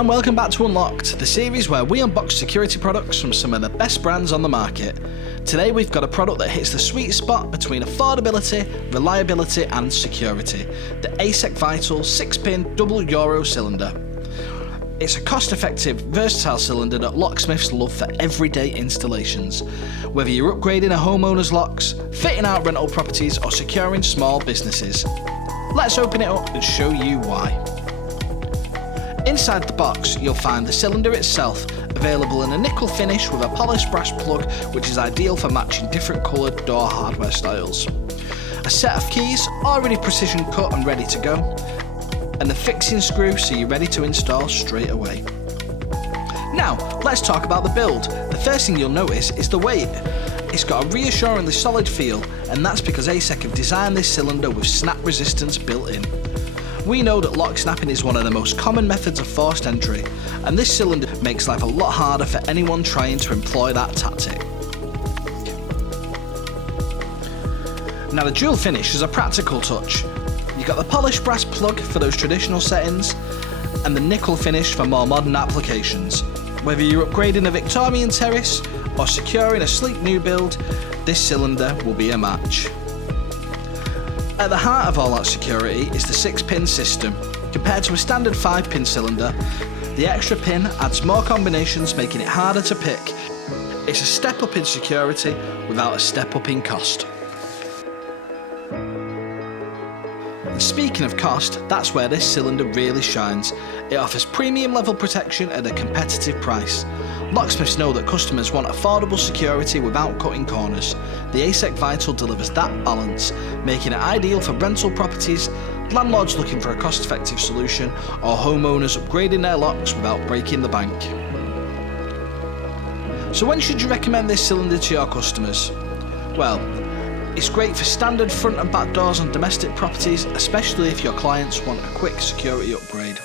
and welcome back to Unlocked, the series where we unbox security products from some of the best brands on the market. Today we've got a product that hits the sweet spot between affordability, reliability and security, the ASEC Vital 6-pin double Euro cylinder. It's a cost-effective, versatile cylinder that locksmiths love for everyday installations. Whether you're upgrading a homeowner's locks, fitting out rental properties or securing small businesses. Let's open it up and show you why. Inside the box you'll find the cylinder itself, available in a nickel finish with a polished brass plug which is ideal for matching different coloured door hardware styles. A set of keys already precision cut and ready to go, and the fixing screw so you're ready to install straight away. Now let's talk about the build. The first thing you'll notice is the weight. It's got a reassuringly solid feel, and that's because ASEC have designed this cylinder with snap resistance built in. We know that lock snapping is one of the most common methods of forced entry, and this cylinder makes life a lot harder for anyone trying to employ that tactic. Now the dual finish is a practical touch. You've got the polished brass plug for those traditional settings, and the nickel finish for more modern applications. Whether you're upgrading a Victorian terrace or securing a sleek new build, this cylinder will be a match. At the heart of all that security is the 6-pin system. Compared to a standard 5-pin cylinder, the extra pin adds more combinations, making it harder to pick. It's a step up in security without a step up in cost. And speaking of cost, that's where this cylinder really shines. It offers premium level protection at a competitive price. Locksmiths know that customers want affordable security without cutting corners. The ASEC Vital delivers that balance, making it ideal for rental properties, landlords looking for a cost-effective solution, or homeowners upgrading their locks without breaking the bank. So when should you recommend this cylinder to your customers? Well, it's great for standard front and back doors on domestic properties, especially if your clients want a quick security upgrade.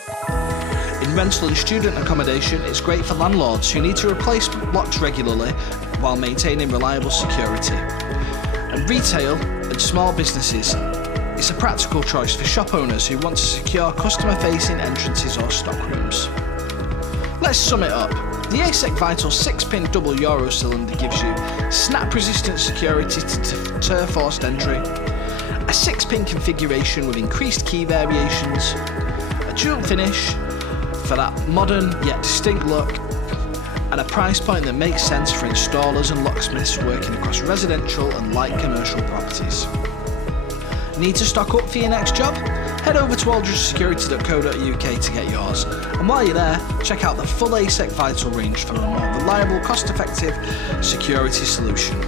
In rental and student accommodation, it's great for landlords who need to replace locks regularly while maintaining reliable security. And retail and small businesses, it's a practical choice for shop owners who want to secure customer-facing entrances or stockrooms. Let's sum it up. The ASEC Vital 6-pin double Euro cylinder gives you snap-resistant security to deter forced entry, a 6-pin configuration with increased key variations, a dual finish for that modern yet distinct look, and a price point that makes sense for installers and locksmiths working across residential and light commercial properties. Need to stock up for your next job? Head over to aldridgesecurity.co.uk to get yours, and while you're there, check out the full ASEC Vital range for a more reliable, cost-effective security solution.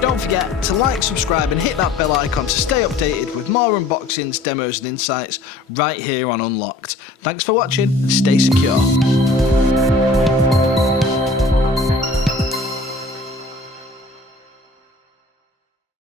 Don't forget to like, subscribe and hit that bell icon to stay updated with more unboxings, demos and insights right here on Unlocked. Thanks for watching and stay secure.